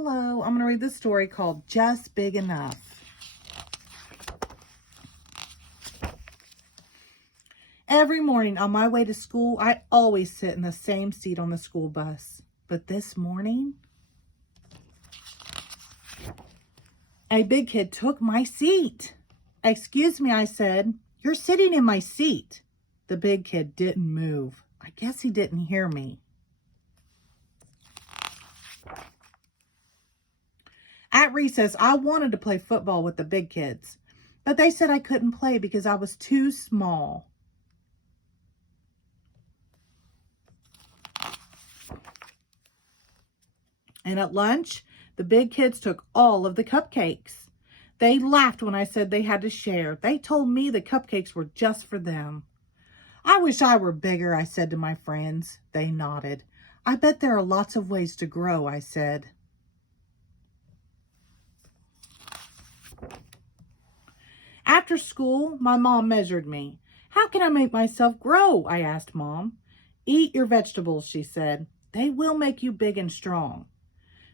Hello, I'm going to read this story called Just Big Enough. Every morning on my way to school, I always sit in the same seat on the school bus. But this morning, a big kid took my seat. "Excuse me," I said. "You're sitting in my seat." The big kid didn't move. I guess he didn't hear me. At recess, I wanted to play football with the big kids, but they said I couldn't play because I was too small. And at lunch, the big kids took all of the cupcakes. They laughed when I said they had to share. They told me the cupcakes were just for them. "I wish I were bigger," I said to my friends. They nodded. "I bet there are lots of ways to grow," I said. After school, my mom measured me. "How can I make myself grow?" I asked Mom. "Eat your vegetables," she said. "They will make you big and strong."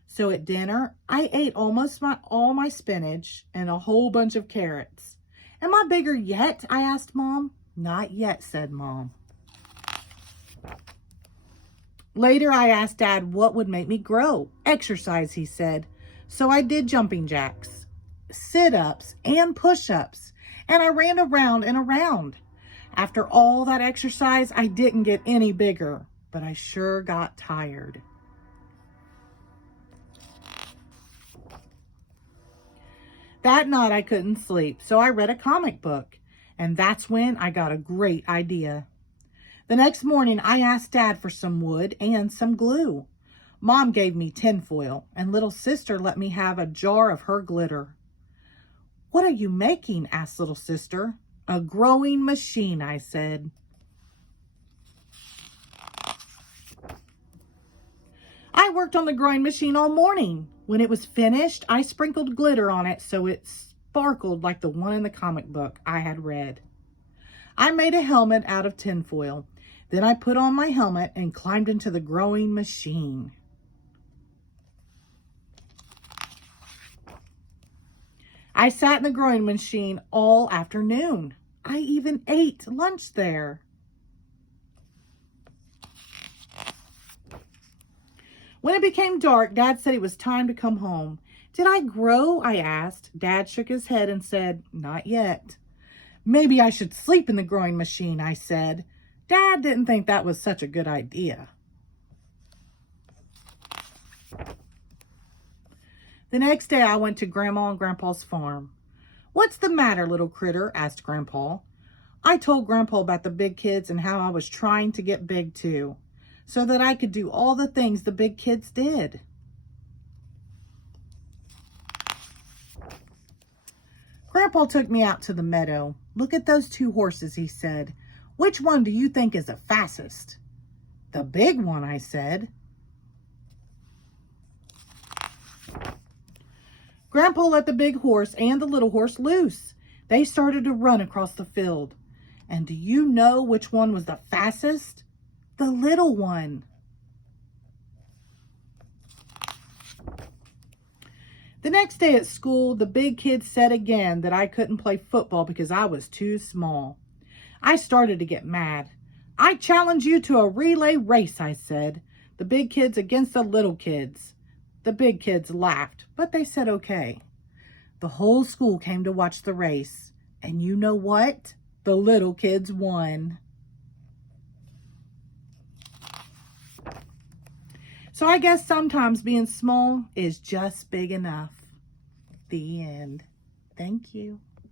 So at dinner, I ate almost all my spinach and a whole bunch of carrots. "Am I bigger yet?" I asked Mom. "Not yet," said Mom. Later, I asked Dad what would make me grow. "Exercise," he said. So I did jumping jacks, sit-ups, and push-ups, and I ran around and around. After all that exercise, I didn't get any bigger, but I sure got tired. That night, I couldn't sleep, so I read a comic book, and that's when I got a great idea. The next morning, I asked Dad for some wood and some glue. Mom gave me tinfoil, and little sister let me have a jar of her glitter. "What are you making?" asked little sister. "A growing machine," I said. I worked on the growing machine all morning. When it was finished, I sprinkled glitter on it so it sparkled like the one in the comic book I had read. I made a helmet out of tinfoil. Then I put on my helmet and climbed into the growing machine. I sat in the growing machine all afternoon. I even ate lunch there. When it became dark, Dad said it was time to come home. "Did I grow?" I asked. Dad shook his head and said, "Not yet." "Maybe I should sleep in the growing machine," I said. Dad didn't think that was such a good idea. The next day, I went to Grandma and Grandpa's farm. "What's the matter, little critter?" asked Grandpa. I told Grandpa about the big kids and how I was trying to get big too, so that I could do all the things the big kids did. Grandpa took me out to the meadow. "Look at those two horses," he said. "Which one do you think is the fastest?" "The big one," I said. Grandpa let the big horse and the little horse loose. They started to run across the field. And do you know which one was the fastest? The little one. The next day at school, the big kids said again that I couldn't play football because I was too small. I started to get mad. "I challenge you to a relay race," I said. "The big kids against the little kids." The big kids laughed, but they said okay. The whole school came to watch the race. And you know what? The little kids won. So I guess sometimes being small is just big enough. The end. Thank you.